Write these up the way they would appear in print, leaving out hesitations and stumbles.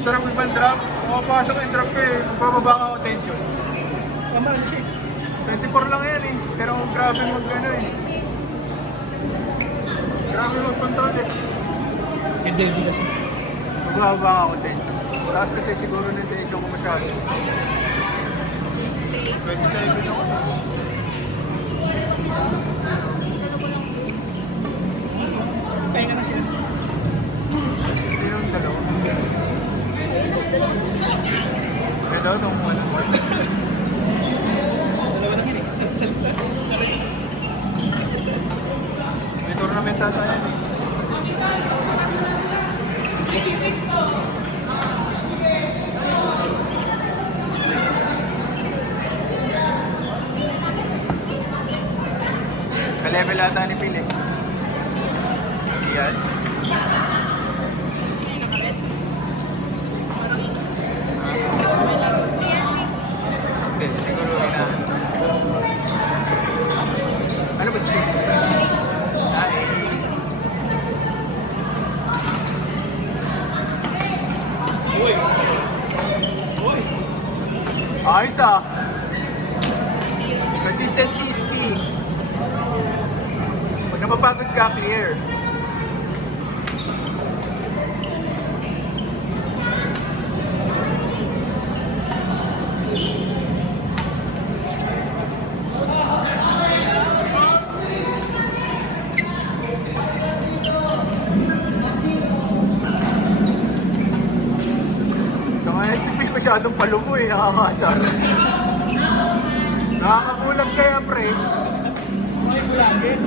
Sarap ibang drop. Pumapasok yung drop ko eh. Bababa ka ako tension. Naman, shit. 24 lang yan eh. Pero grabe mag ano eh. Grabe mag-control eh. Hindi, hindi kasi. Bababa ka ako tension. Taas kasi siguro ng tension ko masyado. 27 ako. Pahinga na siya. Sino yung dalawa? Kaya daw itong ano mo. Dalawa lang yun eh. Salita. May tournament ata yan eh. Ka-level ata ni Phil eh. Yan. Hindi, siguro na. Ano ba siya? Uy! Uy! Ayos ah. Consistency is key. Pag napapagod ka, clear. Masyadong palubo eh, nakakasar. Nakakabulag kaya pre. May bulagin.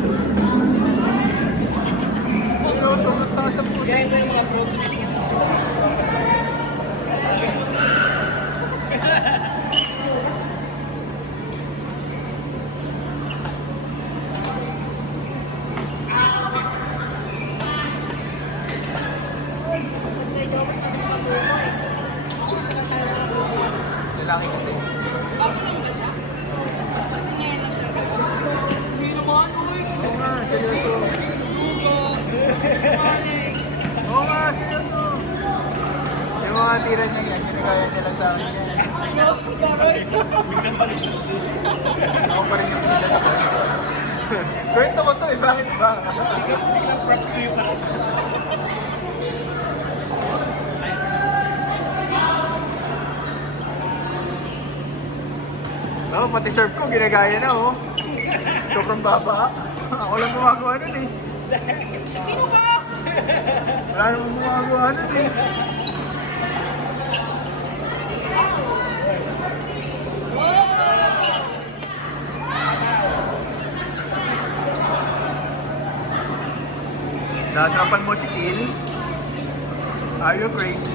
Pero sobrang taas ang puti. Kaya ito yung mga pro tumitingin. Lalaki kasi. Bago lang ba siya? Kasi ngayon lang siya. Hindi naman, uy! Oo nga, seryoso. Oo nga, seryoso. Yung mga tira niya yan, ginagaya nila sa akin yan. Ako pa rin yung sila sa kanya. Kwento ko to eh, bakit ba? Biglang props to you para. Oo, pati serve ko, ginagaya na oh. Sobrang baba. Ako lang gumagawa nun eh. Sino ka? Wala namang gumagawa nun eh. Natrapan mo si Phil? Are you crazy?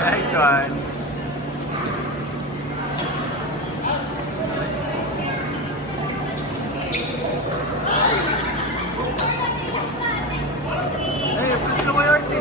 Nice one. Hey, push na kayo arte.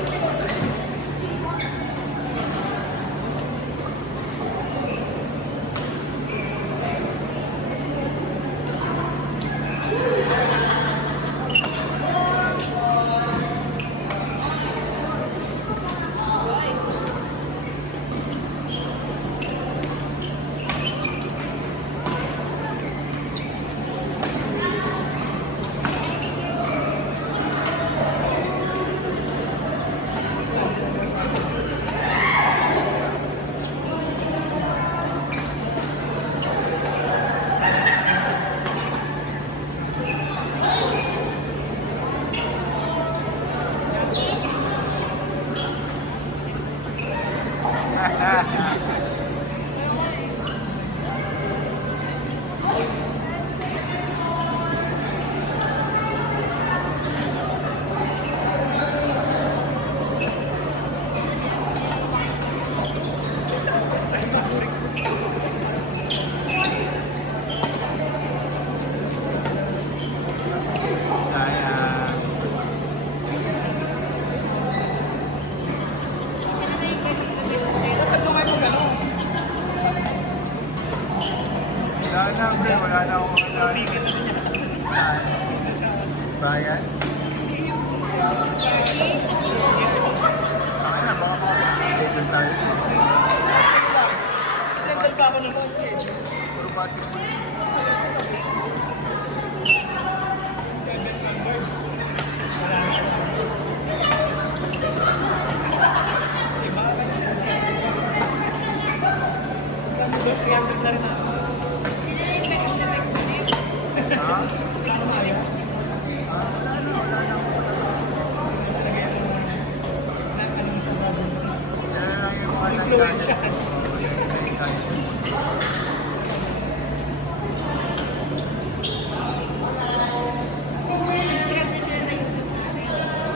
akong ano. Bigat na rin yan. Saan? Dito sa... Bayan? Ay na, baka schedule tayo. Sendal pa ako ng basket. Puro basketball. 700. Wala na. Iba ka na. 300 na rin ako. Ha? Ayaw. Wala na. Anong sa bago? Sila na lang yung mga Influensya.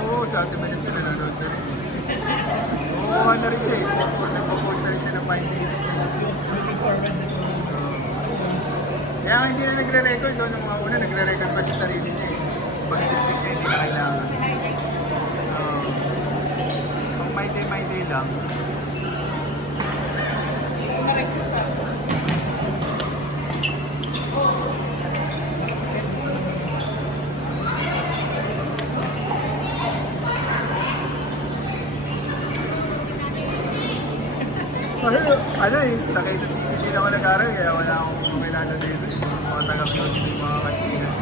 Oo, sa ating mga ito, nanonood na rin. Oo, na rin siya eh. Nagpo-post na rin siya ng My Days. Looking forward na siya. Kaya nga hindi na nagre-record doon. Nung mga una, nagre-record pa siya sarili niya eh. Pag-isip-sip niya, hindi na kailangan. Pag My Day lang. Ano eh, sa Quezon City din ako nag-aral, kaya wala akong kumilala dito eh. Mga taga-Quezon City, mga kaibigan.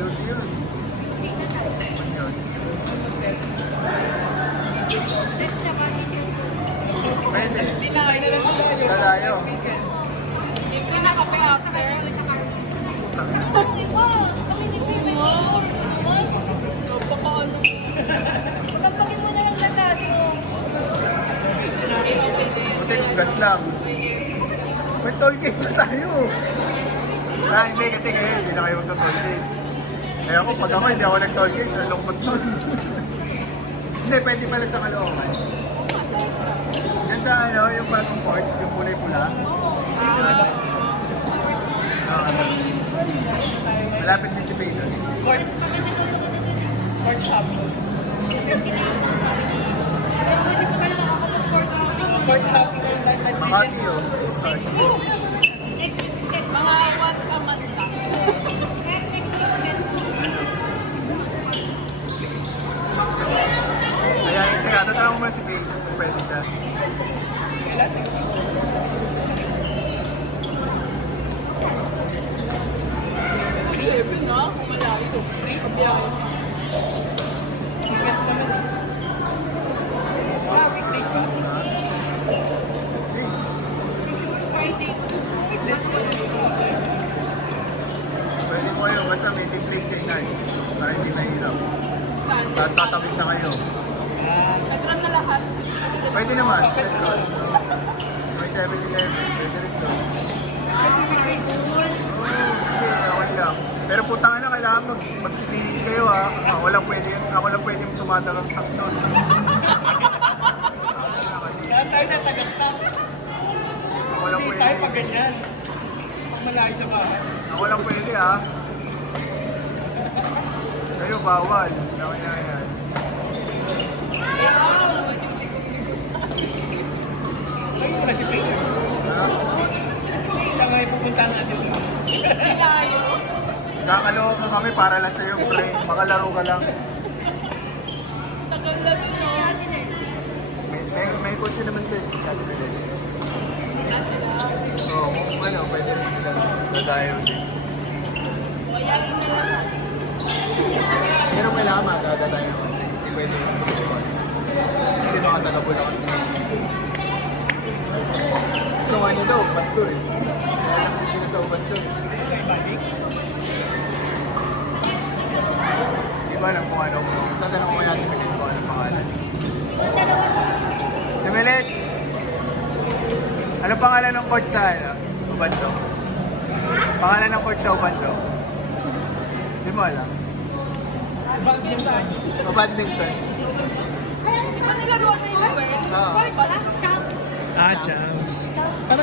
Yoshi yun. Yun. Pwede. Dinaay na lang tayo. Dadayo. Hindi ko na kape after. Papaano? Pagpagin mo na lang sa gas mo. Buti kung gas lang. May toll gate na tayo. Ah, hindi kasi ngayon, hindi na kayo magto-toll gate. Eh ako, pag ako, hindi ako nag-toll gate, nalungkot nun. Hindi, pwede pala sa Caloocan. Yan sa ano, yung bagong port, yung kulay-pula. Malapit din si Pedro. Court. Court shop. Court shop. Makati yun. Mga once a month lang. Kaya tatanong ko muna si Pedro kung pwede siya. Seven na, kung malayo. Kabiyahe. Tickets naman. Ah, weekdays ba? Please. Weekdays ba? Pwede mo kayo, basta meeting place kayo na eh. Para hindi mahirap. Saan? Tapos tatawid na kayo. Ah, Metron na lahat. Pwede naman, petrol. May 7-Eleven, pwede rin doon. Sige, okay lang. Pero putang na, kailangan mag-CPS kayo ha. Ako lang pwede yung tumatagang tak doon. lahat tayo na tagaktang. Ako lang Weekdays tayo pwede. pag ganyan. Pag malayo sa bahay. Ako lang pwede ha. Kayo bawal. Ako na yan. Ayun pala si Pedro. Ha? Siya nga yung pupunta natin. Malayo. Kakaloko ka kami para lang sa'yo, pre. Makalaro ka lang. Tagal na din May kotse naman to eh. Sabi ko din. Oo, kung ano, pwede rin sila. Dadayo din. Pero kailangan magdadayo. Hindi pwede yung tumulong. Kasi mga taga-bulak. So ano daw, ba't to eh? Hindi na sa uban to eh. Kay Balix. Di ba alam kung ano mo? Tatanong ko natin kung ano pangalan. Demilet! Ano pangalan ng coach sa ano? Ubando? Pangalan ng coach sa Ubando? Di mo alam? Badminton. O badminton? Di ba nilaruan na yung laway? Oo. Wala. Ah, champs. Ano